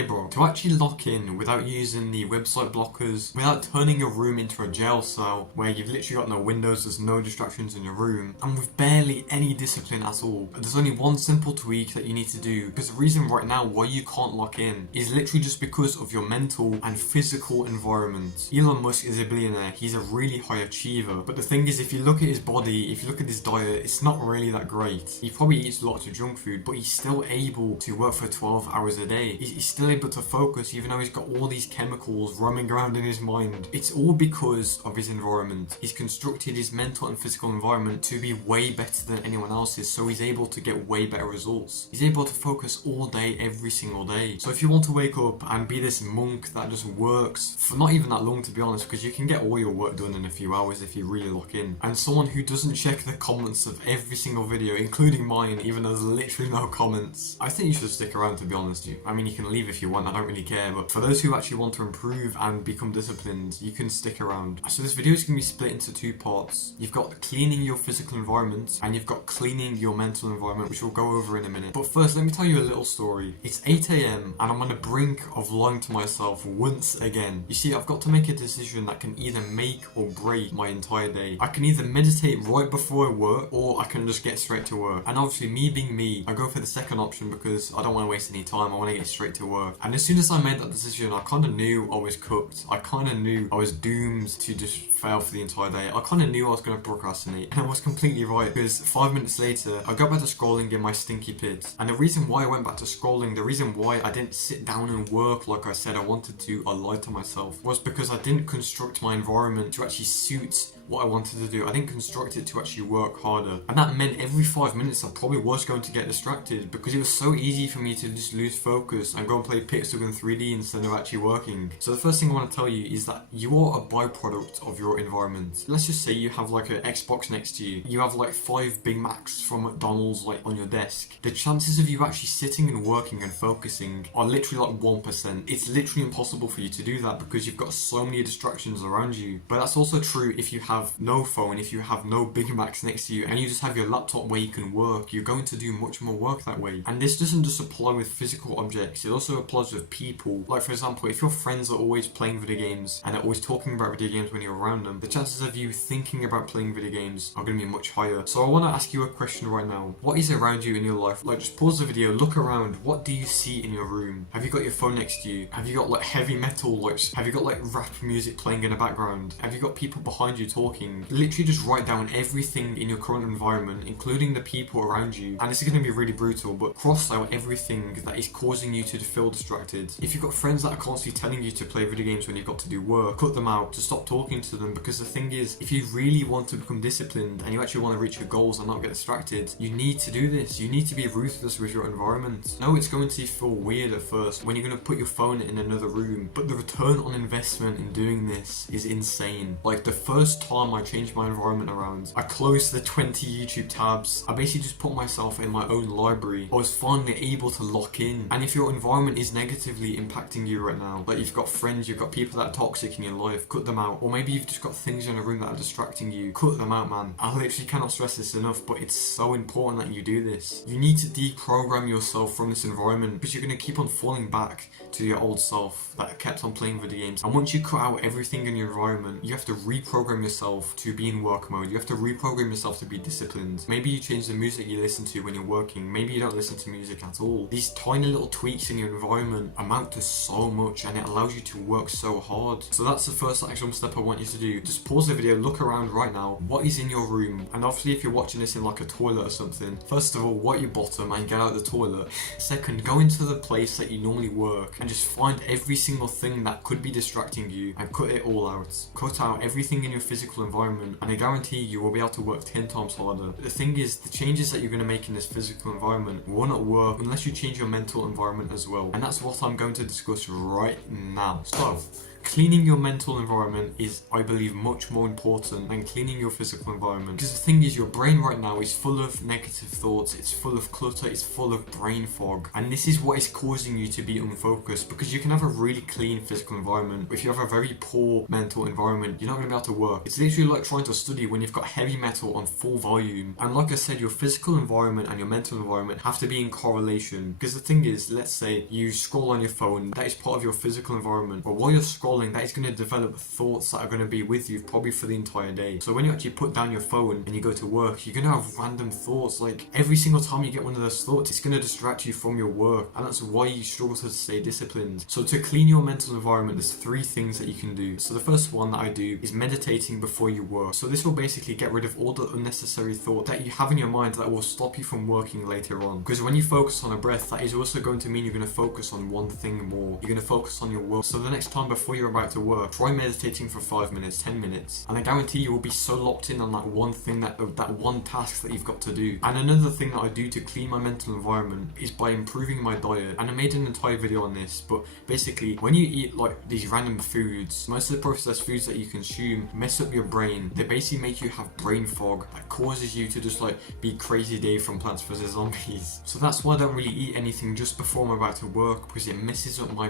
Hey bro, to actually lock in without using the website blockers, without turning your room into a jail cell where you've literally got no windows, there's no distractions in your room, and with barely any discipline at all, there's only one simple tweak that you need to do, because the reason right now why you can't lock in is literally just because of your mental and physical environment. Elon Musk is a billionaire, he's a really high achiever, but the thing is, if you look at his body, if you look at his diet, it's not really that great. He probably eats lots of junk food, but he's still able to work for 12 hours a day. He's still able to focus even though he's got all these chemicals roaming around in his mind. It's all because of his environment. He's constructed his mental and physical environment to be way better than anyone else's, so he's able to get way better results. He's able to focus all day, every single day. So if you want to wake up and be this monk that just works for not even that long, to be honest, because you can get all your work done in a few hours if you really lock in, and someone who doesn't check the comments of every single video, including mine, even though there's literally no comments, I think you should stick around, to be honest with you. I mean, you can leave if you want, I don't really care, but for those who actually want to improve and become disciplined, you can stick around. So this video is going to be split into two parts. You've got cleaning your physical environment, and you've got cleaning your mental environment, which we'll go over in a minute. But first, let me tell you a little story. It's 8 AM, and I'm on the brink of lying to myself once again. You see, I've got to make a decision that can either make or break my entire day. I can either meditate right before I work, or I can just get straight to work. And obviously, me being me, I go for the second option because I don't want to waste any time. I want to get straight to work. And as soon as I made that decision, I kind of knew I was cooked. I kind of knew I was doomed to just fail for the entire day. I kind of knew I was going to procrastinate, and I was completely right, because 5 minutes later, I got back to scrolling in my stinky pit. And the reason why I went back to scrolling, the reason why I didn't sit down and work like I said I wanted to, I lied to myself, was because I didn't construct my environment to actually suit what I wanted to do. I didn't construct it to actually work harder. And that meant every 5 minutes I probably was going to get distracted, because it was so easy for me to just lose focus and go and play Pixel in 3D instead of actually working. So the first thing I want to tell you is that you are a byproduct of your environment. Let's just say you have like an Xbox next to you. You have like 5 Big Macs from McDonald's like on your desk. The chances of you actually sitting and working and focusing are literally like 1%. It's literally impossible for you to do that because you've got so many distractions around you. But that's also true if you have no phone, if you have no Big Macs next to you, and you just have your laptop where you can work. You're going to do much more work that way. And this doesn't just apply with physical objects, it also applies with people. Like for example, if your friends are always playing video games and they're always talking about video games when you're around them, the chances of you thinking about playing video games are going to be much higher. So I want to ask you a question right now. What is around you in your life? Like, just pause the video, look around. What do you see in your room? Have you got your phone next to you? Have you got like heavy metal, like have you got like rap music playing in the background? Have you got people behind you talking? Literally just write down everything in your current environment, including the people around you. And this is going to be really brutal, but cross out everything that is causing you to feel distracted. If you've got friends that are constantly telling you to play video games when you've got to do work, cut them out, to stop talking to them, because the thing is, if you really want to become disciplined and you actually want to reach your goals and not get distracted, you need to do this. You need to be ruthless with your environment. No, it's going to feel weird at first when you're going to put your phone in another room, but the return on investment in doing this is insane. Like the first time I changed my environment around, I closed the 20 YouTube tabs. I basically just put myself in my own library. I was finally able to lock in. And if your environment is negatively impacting you right now, like you've got friends, you've got people that are toxic in your life, cut them out. Or maybe you've just got things in a room that are distracting you, cut them out, man. I literally cannot stress this enough, but it's so important that you do this. You need to deprogram yourself from this environment, because you're going to keep on falling back to your old self that kept on playing video games. And once you cut out everything in your environment, you have to reprogram yourself to be in work mode. You have to reprogram yourself to be disciplined. Maybe you change the music you listen to when you're working. Maybe you don't listen to music at all. These tiny little tweaks in your environment amount to so much, and it allows you to work so hard. So that's the first action step I want you to do. Just pause the video, look around right now. What is in your room? And obviously if you're watching this in like a toilet or something, first of all, wipe your bottom and get out of the toilet. Second, go into the place that you normally work and just find every single thing that could be distracting you and cut it all out. Cut out everything in your physical environment, and I guarantee you will be able to work 10 times harder. The thing is, the changes that you're going to make in this physical environment will not work unless you change your mental environment as well. And that's what I'm going to discuss right now. So, cleaning your mental environment is, I believe, much more important than cleaning your physical environment. Because the thing is, your brain right now is full of negative thoughts, it's full of clutter, it's full of brain fog. And this is what is causing you to be unfocused, because you can have a really clean physical environment, but if you have a very poor mental environment, you're not going to be able to work. It's literally like trying to study when you've got heavy metal on full volume. And like I said, your physical environment and your mental environment have to be in correlation. Because the thing is, let's say you scroll on your phone, that is part of your physical environment, but while you're scrolling, that is going to develop thoughts that are going to be with you probably for the entire day. So when you actually put down your phone and you go to work, you're going to have random thoughts. Like every single time you get one of those thoughts, it's going to distract you from your work, and that's why you struggle to stay disciplined. So to clean your mental environment, there's 3 things that you can do. So the first one that I do is meditating before you work. So this will basically get rid of all the unnecessary thoughts that you have in your mind that will stop you from working later on. Because when you focus on a breath, that is also going to mean you're going to focus on one thing more. You're going to focus on your work. So the next time before you're about to work, try meditating for 5 minutes, 10 minutes, and I guarantee you will be so locked in on that one thing, that one task that you've got to do. And another thing that I do to clean my mental environment is by improving my diet. And I made an entire video on this, but basically when you eat like these random foods, most of the processed foods that you consume mess up your brain. They basically make you have brain fog that causes you to just like be crazy Dave from Plants vs Zombies. So that's why I don't really eat anything just before I'm about to work, because it messes up my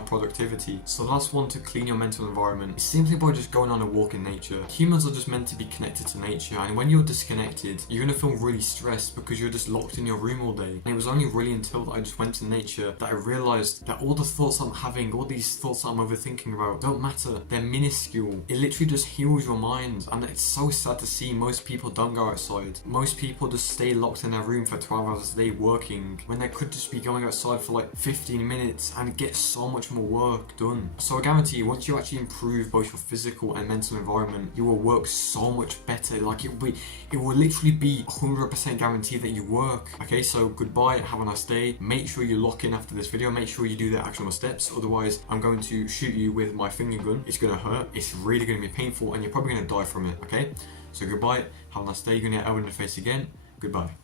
productivity. So the last one to clean your mental environment is simply by just going on a walk in nature. Humans are just meant to be connected to nature, and when you're disconnected, you're gonna feel really stressed because you're just locked in your room all day. And it was only really until I just went to nature that I realized that all the thoughts I'm having, all these thoughts that I'm overthinking about, don't matter. They're minuscule. It literally just heals your mind, and it's so sad to see most people don't go outside. Most people just stay locked in their room for 12 hours a day working, when they could just be going outside for like 15 minutes and get so much more work done. So I guarantee you, once you actually improve both your physical and mental environment, you will work so much better. Like it will literally be 100% guaranteed that you work. Okay, so goodbye, have a nice day. Make sure you lock in after this video, make sure you do the actionable steps, otherwise I'm going to shoot you with my finger gun. It's gonna hurt, it's really gonna be painful, and you're probably gonna die from it. Okay, so goodbye, have a nice day. You're gonna get elbowed in the face again. Goodbye.